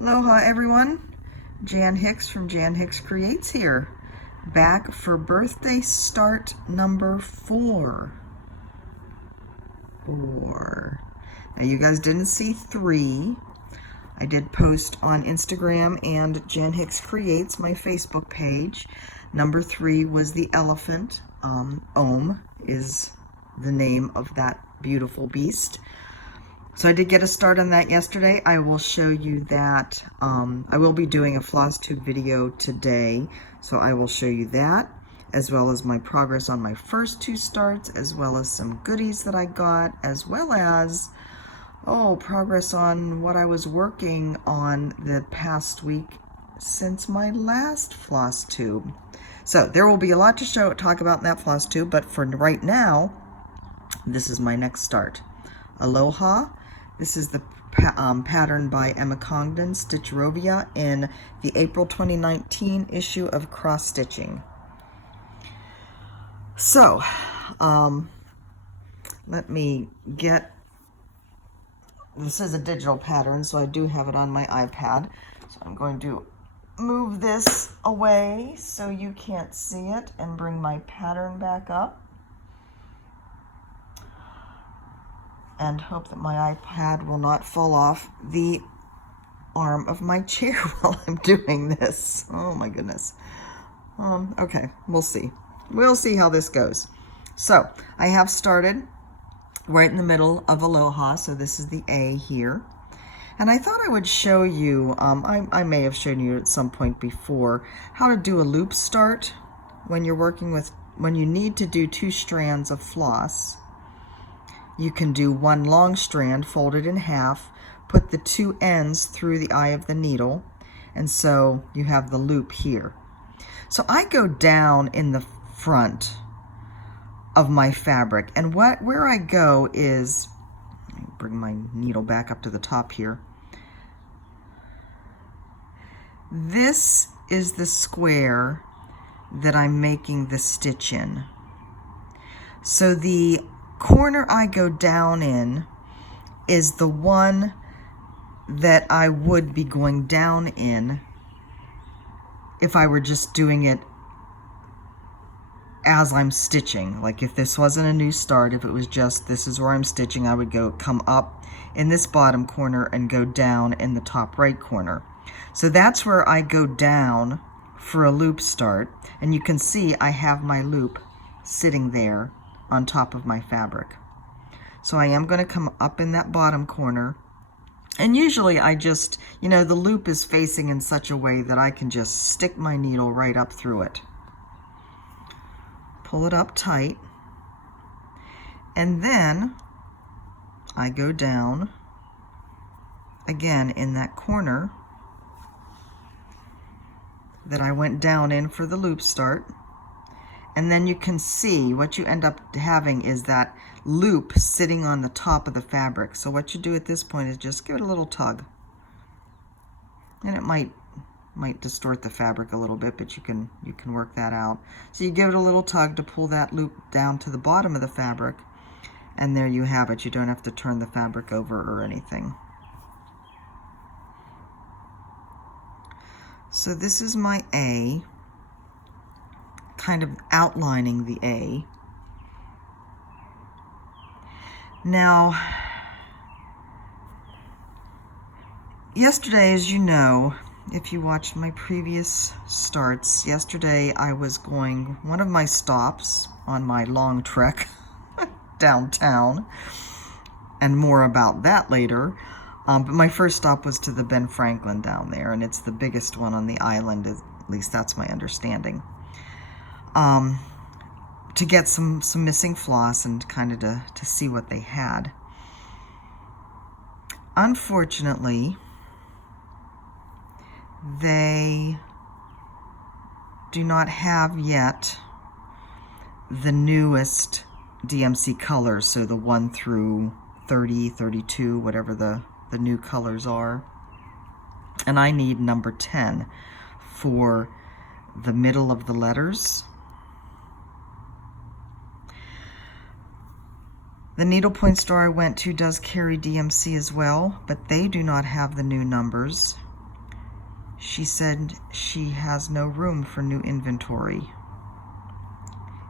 Aloha everyone, Jan Hicks from Jan Hicks Creates here, back for birthday start number 4. Now you guys didn't see 3. I did post on Instagram and Jan Hicks Creates, my Facebook page. Number 3 was the elephant. Om is the name of that beautiful beast. So I did get a start on that yesterday. I will show you that. I will be doing a floss tube video today, so I will show you that, as well as my progress on my first 2 starts, as well as some goodies that I got, as well as, progress on what I was working on the past week since my last floss tube. So there will be a lot to talk about in that floss tube, but for right now, this is my next start. Aloha. This is the pattern by Emma Congden, Stitchrovia, in the April 2019 issue of Cross Stitching. So, let me get, this is a digital pattern, so I do have it on my iPad. So I'm going to move this away so you can't see it and bring my pattern back up. And hope that my iPad will not fall off the arm of my chair while I'm doing this. Oh my goodness. Okay, we'll see. We'll see how this goes. So I have started right in the middle of Aloha, so this is the A here. And I thought I would show you, I may have shown you at some point before, how to do a loop start when you're working with, when you need to do 2 strands of floss. You can do 1 long strand, fold it in half, put the 2 ends through the eye of the needle, and so you have the loop here. So I go down in the front of my fabric, and where I go is, let me bring my needle back up to the top here. This is the square that I'm making the stitch in. So the corner I go down in is the one that I would be going down in if I were just doing it as I'm stitching. Like if this wasn't a new start, if it was just this is where I'm stitching, I would come up in this bottom corner and go down in the top right corner. So that's where I go down for a loop start, and you can see I have my loop sitting there on top of my fabric. So I am going to come up in that bottom corner, and usually I just, the loop is facing in such a way that I can just stick my needle right up through it. Pull it up tight, and then I go down again in that corner that I went down in for the loop start. And then you can see what you end up having is that loop sitting on the top of the fabric. So what you do at this point is just give it a little tug. And it might distort the fabric a little bit, but you can work that out. So you give it a little tug to pull that loop down to the bottom of the fabric, and there you have it. You don't have to turn the fabric over or anything. So this is my A, kind of outlining the A. Now, yesterday, as you know, if you watched my previous starts, yesterday I was going, one of my stops on my long trek downtown, and more about that later, but my first stop was to the Ben Franklin down there, and it's the biggest one on the island, at least that's my understanding. To get some missing floss and kind of to see what they had. Unfortunately, they do not have yet the newest DMC colors, so the 1 through 30, 32, whatever the new colors are. And I need number 10 for the middle of the letters. The needlepoint store I went to does carry DMC as well, but they do not have the new numbers. she said she has no room for new inventory.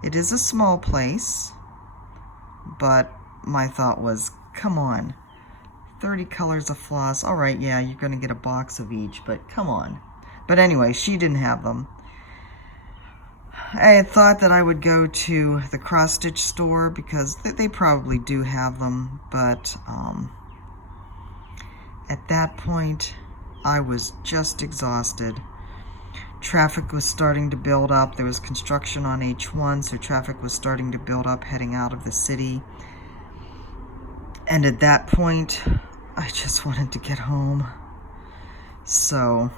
It is a small place, but my thought was, come on, 30 colors of floss. All right, yeah, you're going to get a box of each, but come on. But anyway, she didn't have them. I had thought that I would go to the cross stitch store because they probably do have them, but at that point I was just exhausted. Traffic was starting to build up. There was construction on H1, so traffic was starting to build up heading out of the city. And at that point, I just wanted to get home. So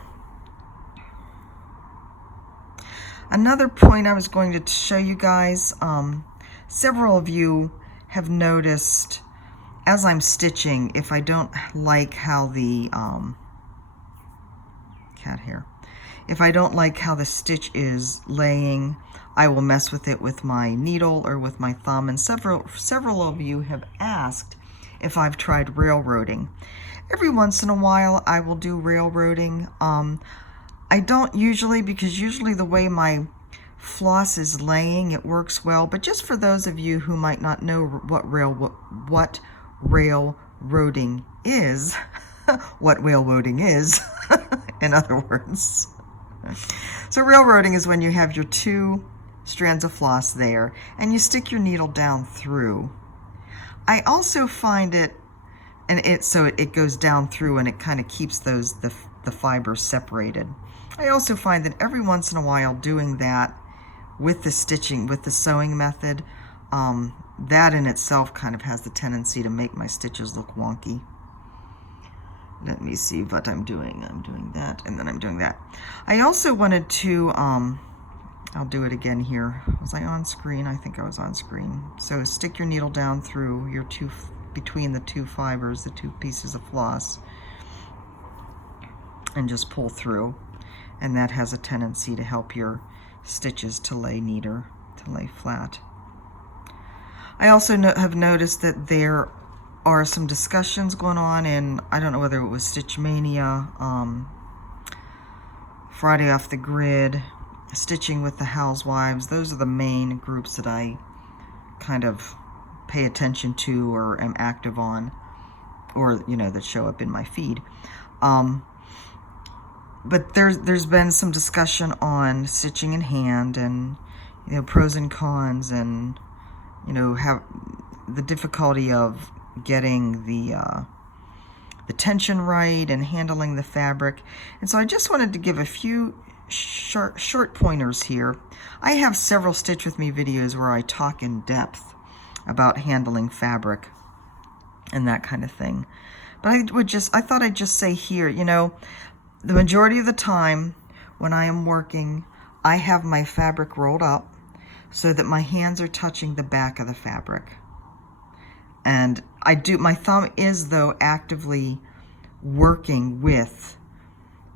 another point I was going to show you guys, several of you have noticed as I'm stitching, if I don't like how the if I don't like how the stitch is laying, I will mess with it with my needle or with my thumb. And several of you have asked if I've tried railroading. Every once in a while I will do railroading. I don't usually, because usually the way my floss is laying, it works well. But just for those of you who might not know what railroading is, what railroading is, in other words. So railroading is when you have your two strands of floss there and you stick your needle down through. I also find it, and so it goes down through and it kind of keeps the fibers separated. I also find that every once in a while doing that with the stitching, with the sewing method, that in itself kind of has the tendency to make my stitches look wonky. Let me see what I'm doing. I'm doing that, and then I'm doing that. I also wanted to, I'll do it again here. Was I on screen? I think I was on screen. So stick your needle down through your between the two fibers, the two pieces of floss, and just pull through. And that has a tendency to help your stitches to lay neater, to lay flat. I also have noticed that there are some discussions going on in, I don't know whether it was Stitch Mania, Friday Off the Grid, Stitching with the Housewives. Those are the main groups that I kind of pay attention to or am active on, or, you know, that show up in my feed. But there's been some discussion on stitching in hand and, you know, pros and cons, and, you know, how the difficulty of getting the tension right and handling the fabric. And so I just wanted to give a few short pointers here. I have several Stitch With Me videos where I talk in depth about handling fabric and that kind of thing. But I thought I'd just say here, you know, the majority of the time when I am working, I have my fabric rolled up so that my hands are touching the back of the fabric. And my thumb is, though, actively working with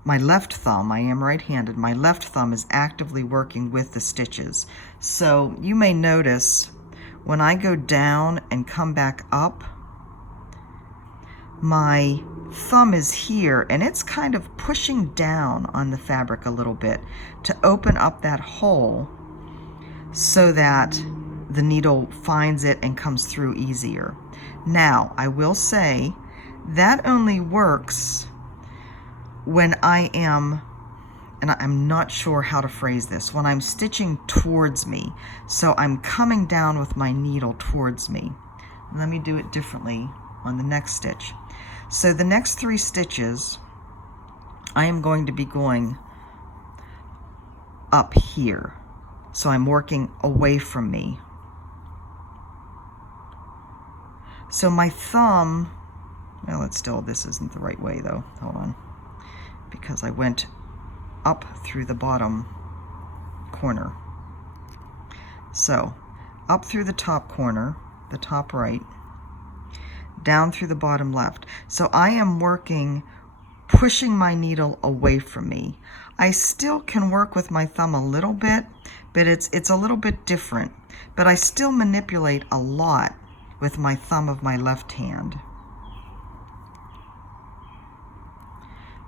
my left thumb. I am right-handed. My left thumb is actively working with the stitches. So you may notice when I go down and come back up, my thumb is here and it's kind of pushing down on the fabric a little bit to open up that hole so that the needle finds it and comes through easier. Now, I will say that only works when I am, and I'm not sure how to phrase this, when I'm stitching towards me. So I'm coming down with my needle towards me. Let me do it differently on the next stitch. So the next 3 stitches, I am going to be going up here. So I'm working away from me. So my thumb, well, this isn't the right way though, hold on, because I went up through the bottom corner. So up through the top corner, the top right, down through the bottom left. So I am working, pushing my needle away from me. I still can work with my thumb a little bit, but it's a little bit different. But I still manipulate a lot with my thumb of my left hand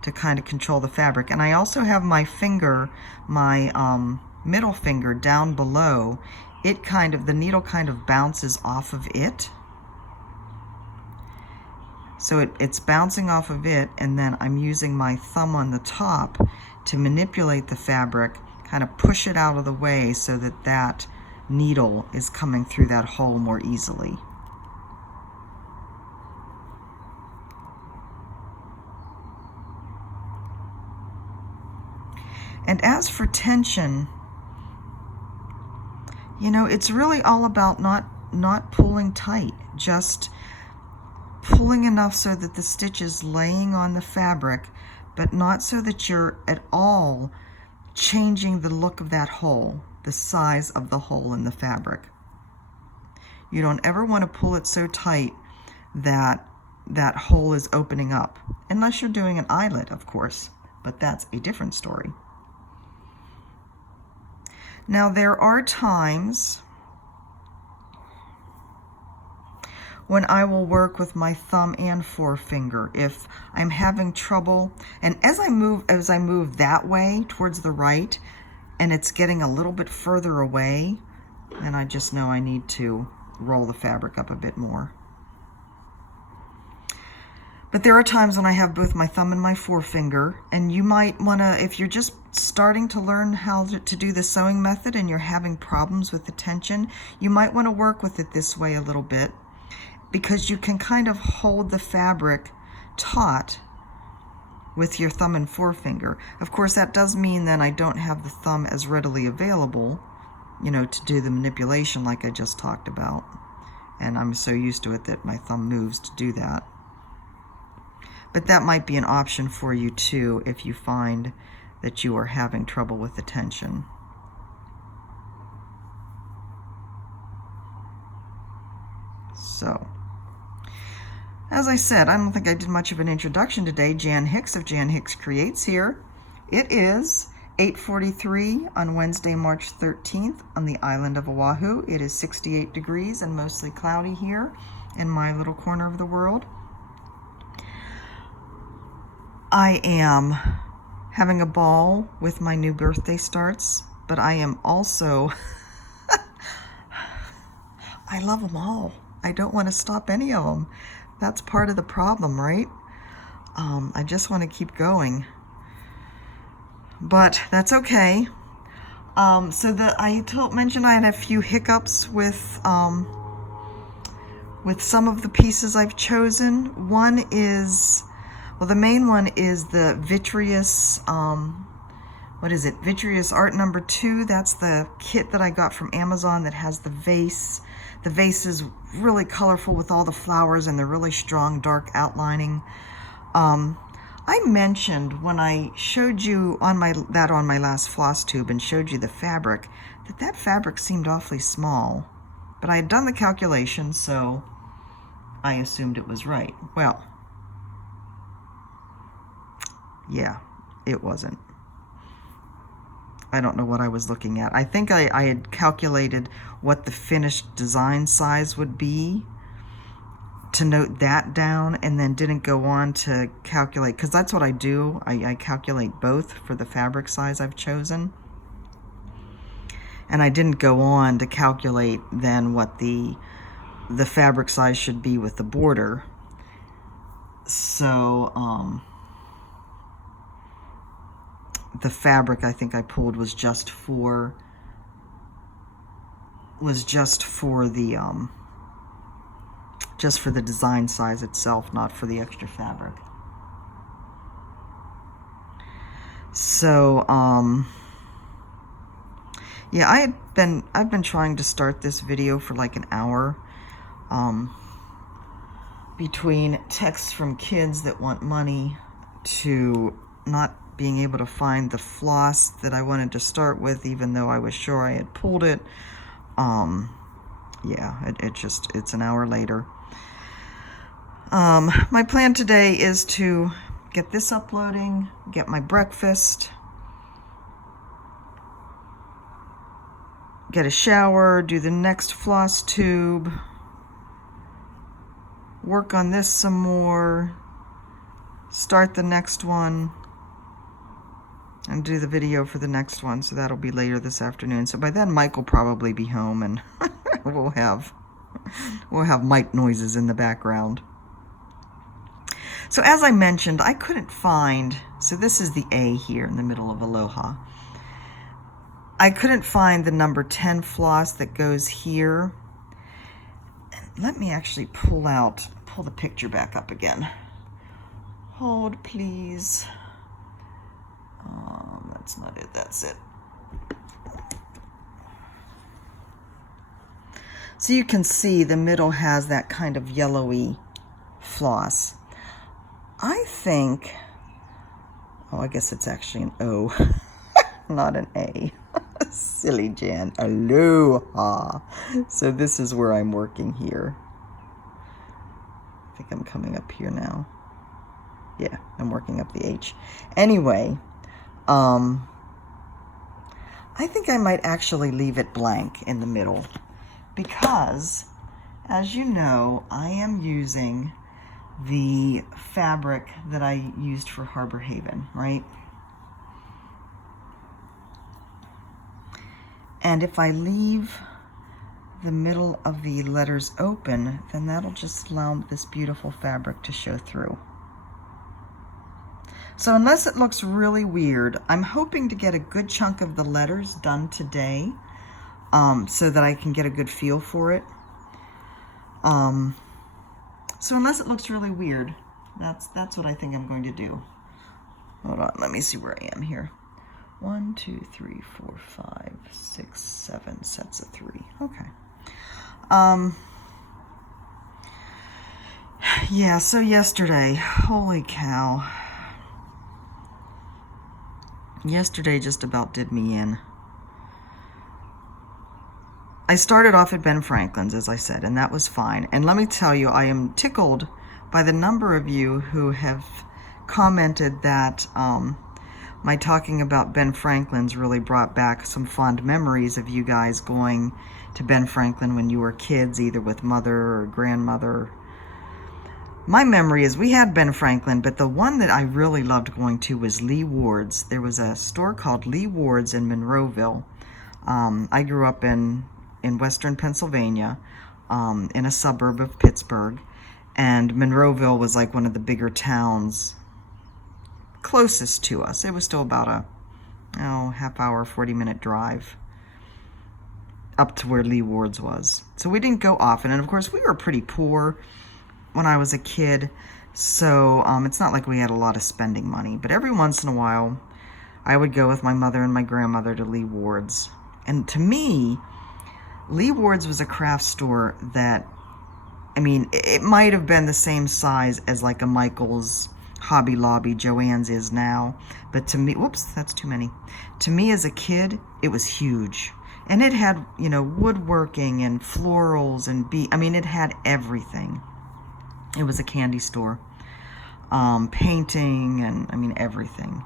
to kind of control the fabric. And I also have my finger, my middle finger down below. It kind of, the needle kind of bounces off of it. So it's bouncing off of it, and then I'm using my thumb on the top to manipulate the fabric, kind of push it out of the way so that that needle is coming through that hole more easily. And as for tension, you know, it's really all about not pulling tight, just pulling enough so that the stitch is laying on the fabric, but not so that you're at all changing the look of that hole, the size of the hole in the fabric. You don't ever want to pull it so tight that that hole is opening up, unless you're doing an eyelet, of course, but that's a different story. Now, there are times when I will work with my thumb and forefinger if I'm having trouble, and as I move that way towards the right and it's getting a little bit further away, then I just know I need to roll the fabric up a bit more. But there are times when I have both my thumb and my forefinger, and you might want to, if you're just starting to learn how to do the sewing method and you're having problems with the tension, you might want to work with it this way a little bit, because you can kind of hold the fabric taut with your thumb and forefinger. Of course, that does mean that I don't have the thumb as readily available, you know, to do the manipulation like I just talked about. And I'm so used to it that my thumb moves to do that. But that might be an option for you too if you find that you are having trouble with the tension. So, as I said, I don't think I did much of an introduction today. Jan Hicks of Jan Hicks Creates here. It is 8:43 on Wednesday, March 13th on the island of Oahu. It is 68 degrees and mostly cloudy here in my little corner of the world. I am having a ball with my new birthday starts, but I am also, I love them all. I don't want to stop any of them. That's part of the problem, right? I just want to keep going. But that's okay. So I mentioned I had a few hiccups with some of the pieces I've chosen. One is, well, the main one is the Vitreous, what is it? Vitreous Art number 2. That's the kit that I got from Amazon that has the vase. The vase is really colorful with all the flowers and the really strong dark outlining. I mentioned when I showed you on my last floss tube and showed you the fabric, that fabric seemed awfully small. But I had done the calculation, so I assumed it was right. Well, yeah, it wasn't. I don't know what I was looking at. I think I had calculated what the finished design size would be to note that down, and then didn't go on to calculate, because that's what I do. I calculate both for the fabric size I've chosen. And I didn't go on to calculate then what the fabric size should be with the border. So, the fabric I think I pulled was just for the design size itself, not for the extra fabric. So yeah, I've been trying to start this video for like an hour, between texts from kids that want money to not being able to find the floss that I wanted to start with, even though I was sure I had pulled it. Yeah, it's an hour later. My plan today is to get this uploading, get my breakfast, get a shower, do the next floss tube, work on this some more, start the next one and do the video for the next one. So that'll be later this afternoon. So by then Mike will probably be home, and we'll have Mike noises in the background. So as I mentioned, I couldn't find, so this is the A here in the middle of Aloha. I couldn't find the number 10 floss that goes here. And let me actually pull the picture back up again. Hold, please. That's not it, that's it. So you can see the middle has that kind of yellowy floss. I think, oh, I guess it's actually an O, not an A. Silly Jan. Aloha. So this is where I'm working here. I think I'm coming up here now. Yeah, I'm working up the H. Anyway, I think I might actually leave it blank in the middle because, as you know, I am using the fabric that I used for Harbor Haven, right? And if I leave the middle of the letters open, then that'll just allow this beautiful fabric to show through. So unless it looks really weird, I'm hoping to get a good chunk of the letters done today, so that I can get a good feel for it. So unless it looks really weird, that's what I think I'm going to do. Hold on, let me see where I am here. 1, 2, 3, 4, 5, 6, 7 sets of 3. Okay. Yeah, so yesterday, holy cow. Yesterday just about did me in. I started off at Ben Franklin's, as I said, and that was fine. And let me tell you, I am tickled by the number of you who have commented that my talking about Ben Franklin's really brought back some fond memories of you guys going to Ben Franklin when you were kids, either with mother or grandmother. My memory is we had Ben Franklin, but the one that I really loved going to was Lee Ward's. There was a store called Lee Ward's in Monroeville. I grew up in western Pennsylvania, in a suburb of Pittsburgh, and Monroeville was like one of the bigger towns closest to us. It was still about a half hour, 40-minute drive up to where Lee Ward's was. So we didn't go often, and of course we were pretty poor when I was a kid, so it's not like we had a lot of spending money, but every once in a while I would go with my mother and my grandmother to Lee Ward's. And to me, Lee Ward's was a craft store that, I mean, it might have been the same size as like a Michael's, Hobby Lobby, Joann's is now, but to me, whoops, that's too many. To me as a kid, it was huge. And it had, you know, woodworking and florals and it had everything. It was a candy store, painting, and everything.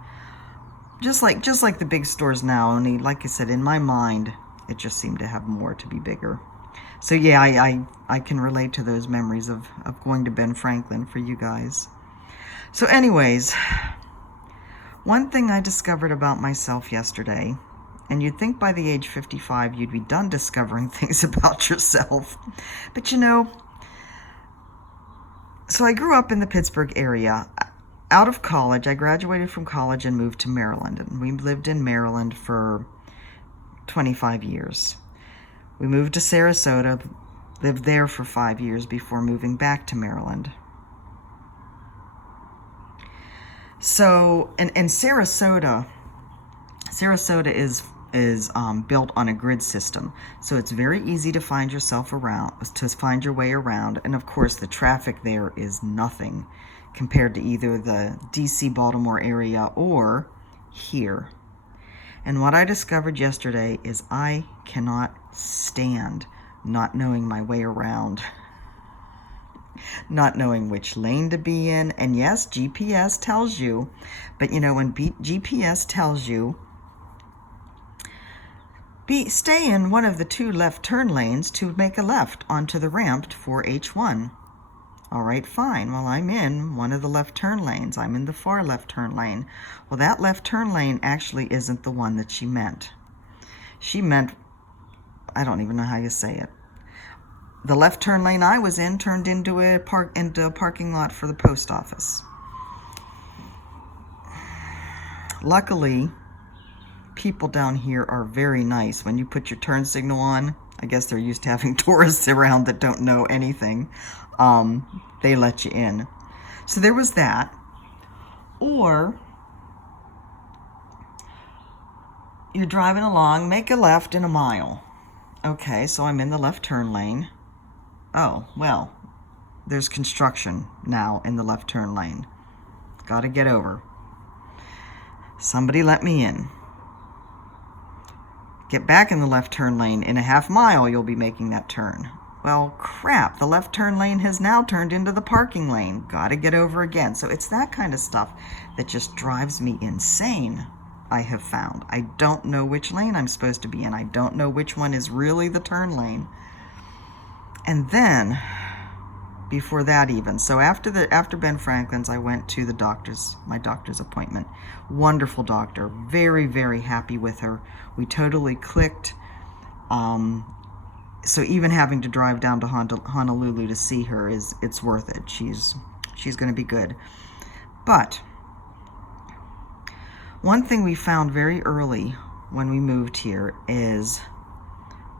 Just like the big stores now, only like I said, in my mind, it just seemed to have more to be bigger. So yeah, I can relate to those memories of going to Ben Franklin for you guys. So anyways, one thing I discovered about myself yesterday, and you'd think by the age 55 you'd be done discovering things about yourself, but you know, so I grew up in the Pittsburgh area. Out of college, I graduated from college and moved to Maryland, and we lived in Maryland for 25 years. We moved to Sarasota, lived there for 5 years before moving back to Maryland. So, and Sarasota is built on a grid system, so it's very easy to find your way around, and of course the traffic there is nothing compared to either the DC Baltimore area or here. And what I discovered yesterday is I cannot stand not knowing my way around, not knowing which lane to be in. And yes, GPS tells you, but you know, when GPS tells you stay in one of the 2 left turn lanes to make a left onto the ramp for H1. All right, fine. Well, I'm in one of the left turn lanes. I'm in the far left turn lane. Well, that left turn lane actually isn't the one that she meant. She meant, I don't even know how you say it. The left turn lane I was in turned into a parking lot for the post office. Luckily, people down here are very nice. When you put your turn signal on, I guess they're used to having tourists around that don't know anything. They let you in. So there was that. Or you're driving along, make a left in a mile. Okay, so I'm in the left turn lane. Oh, well, there's construction now in the left turn lane. Gotta get over. Somebody let me in. Get back in the left turn lane. In a half mile, you'll be making that turn. Well, crap, the left turn lane has now turned into the parking lane. Gotta get over again. So it's that kind of stuff that just drives me insane, I have found. I don't know which lane I'm supposed to be in. I don't know which one is really the turn lane. And then, before that even, so after Ben Franklin's, I went to my doctor's appointment. Wonderful doctor, very, very happy with her. We totally clicked. So even having to drive down to Honolulu to see her it's worth it. She's going to be good. But one thing we found very early when we moved here is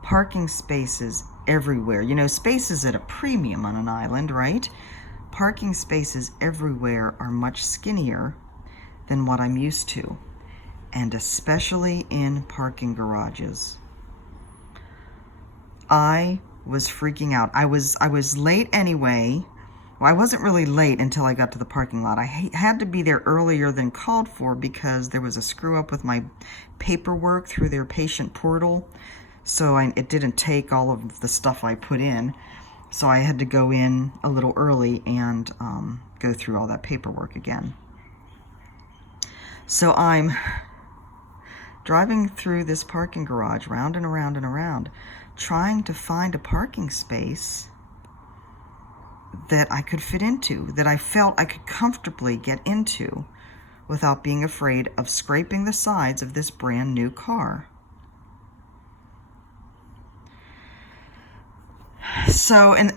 parking spaces everywhere. You know, space is at a premium on an island, right? Parking spaces everywhere are much skinnier than what I'm used to, and especially in parking garages. I was freaking out. I was late anyway. Well, I wasn't really late until I got to the parking lot. I had to be there earlier than called for because there was a screw up with my paperwork through their patient portal. So it didn't take all of the stuff I put in. So I had to go in a little early and go through all that paperwork again. So I'm driving through this parking garage, round and around and around, trying to find a parking space that I could fit into, that I felt I could comfortably get into without being afraid of scraping the sides of this brand new car. So, and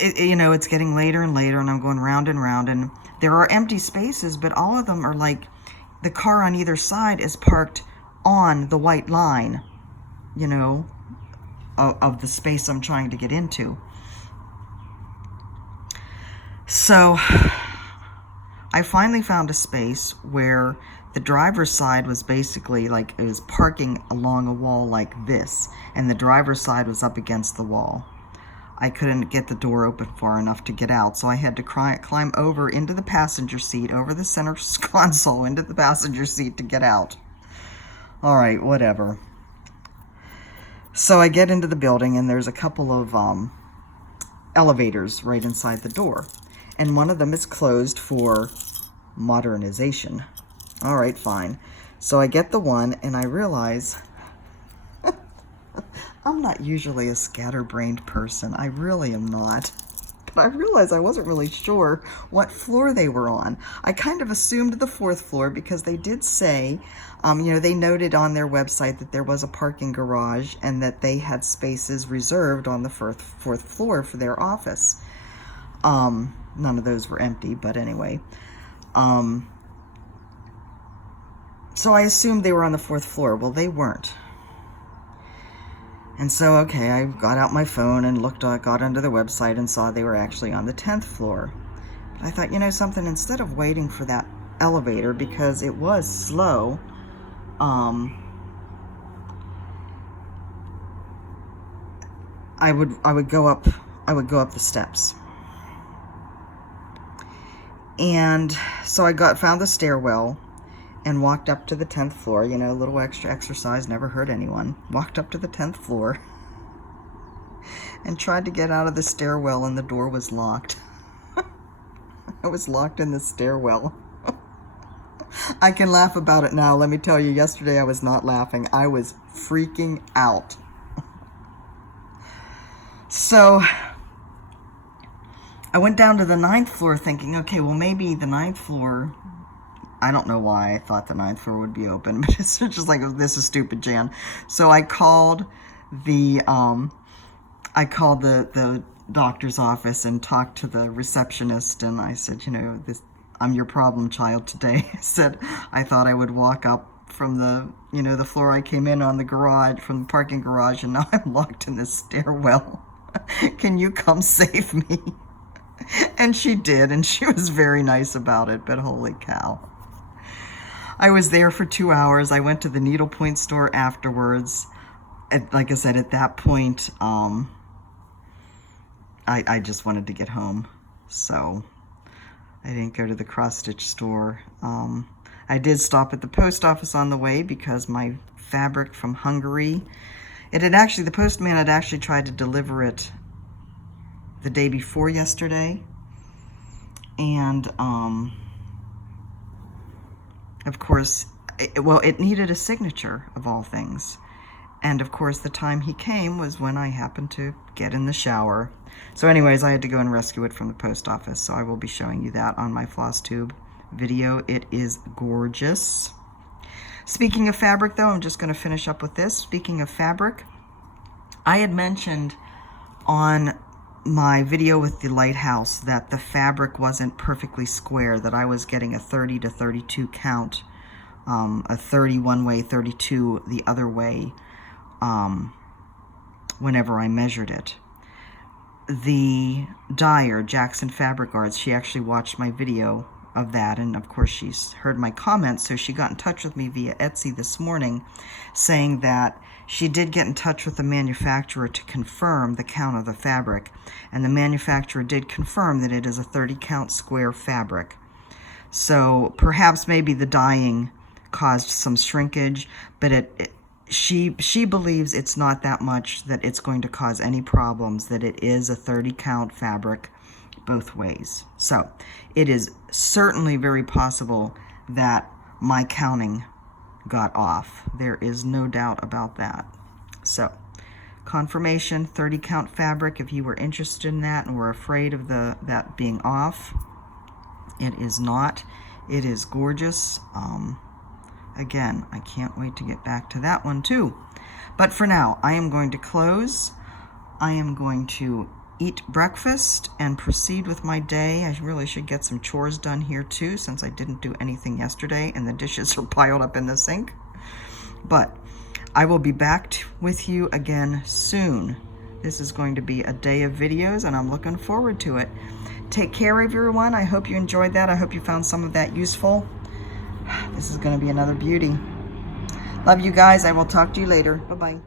it's getting later and later, and I'm going round and round, and there are empty spaces, but all of them are like the car on either side is parked on the white line, of the space I'm trying to get into. So I finally found a space where the driver's side was basically like it was parking along a wall like this, and the driver's side was up against the wall. I couldn't get the door open far enough to get out, so I had to climb over into the passenger seat, over the center console, into the passenger seat to get out. All right, whatever. So I get into the building, and there's a couple of elevators right inside the door, and one of them is closed for modernization. All right, fine. So I get the one, and I realize I'm not usually a scatterbrained person. I really am not. But I realized I wasn't really sure what floor they were on. I kind of assumed the 4th floor because they did say, they noted on their website that there was a parking garage and that they had spaces reserved on the 4th floor for their office. None of those were empty, but anyway. So I assumed they were on the 4th floor. Well, they weren't. And so, okay, I got out my phone and got onto their website and saw they were actually on the 10th floor. But I thought, something, instead of waiting for that elevator, because it was slow, I would go up the steps. And so I found the stairwell and walked up to the 10th floor, a little extra exercise, never hurt anyone. Walked up to the 10th floor and tried to get out of the stairwell, and the door was locked. I was locked in the stairwell. I can laugh about it now. Let me tell you, yesterday I was not laughing. I was freaking out. So, I went down to the 9th floor thinking, okay, well, maybe the 9th floor, I don't know why I thought the 9th floor would be open, but it's just like, this is stupid, Jan. So I called the doctor's office and talked to the receptionist, and I said, you know, I'm your problem child today. I said, I thought I would walk up from the, you know, the floor I came in on the garage, from the parking garage, and now I'm locked in this stairwell. Can you come save me? And she did, and she was very nice about it, but holy cow. I was there for 2 hours. I went to the needlepoint store afterwards. And like I said, at that point, I just wanted to get home, so I didn't go to the cross-stitch store. I did stop at the post office on the way because my fabric from Hungary, the postman had actually tried to deliver it the day before yesterday, and of course, it needed a signature of all things. And of course, the time he came was when I happened to get in the shower. So anyways, I had to go and rescue it from the post office. So I will be showing you that on my floss tube video. It is gorgeous. Speaking of fabric, though, I'm just going to finish up with this. Speaking of fabric, I had mentioned on my video with the lighthouse that the fabric wasn't perfectly square, that I was getting a 30 to 32 count, a 30 one way, 32 the other way, whenever I measured it. The dyer, Jackson Fabric Arts, she actually watched my video of that, and of course she's heard my comments, so she got in touch with me via Etsy this morning saying that she did get in touch with the manufacturer to confirm the count of the fabric, and the manufacturer did confirm that it is a 30 count square fabric. So perhaps maybe the dyeing caused some shrinkage, but she believes it's not that much that it's going to cause any problems, that it is a 30 count fabric both ways. So it is certainly very possible that my counting got off. There is no doubt about that. So confirmation, 30 count fabric, if you were interested in that and were afraid of that being off, it is not. It is gorgeous. Again, I can't wait to get back to that one too. But for now, I am going to close. I am going to eat breakfast and proceed with my day. I really should get some chores done here too, since I didn't do anything yesterday and the dishes are piled up in the sink. But I will be back with you again soon. This is going to be a day of videos, and I'm looking forward to it. Take care, everyone. I hope you enjoyed that. I hope you found some of that useful. This is going to be another beauty. Love you guys. I will talk to you later. Bye-bye.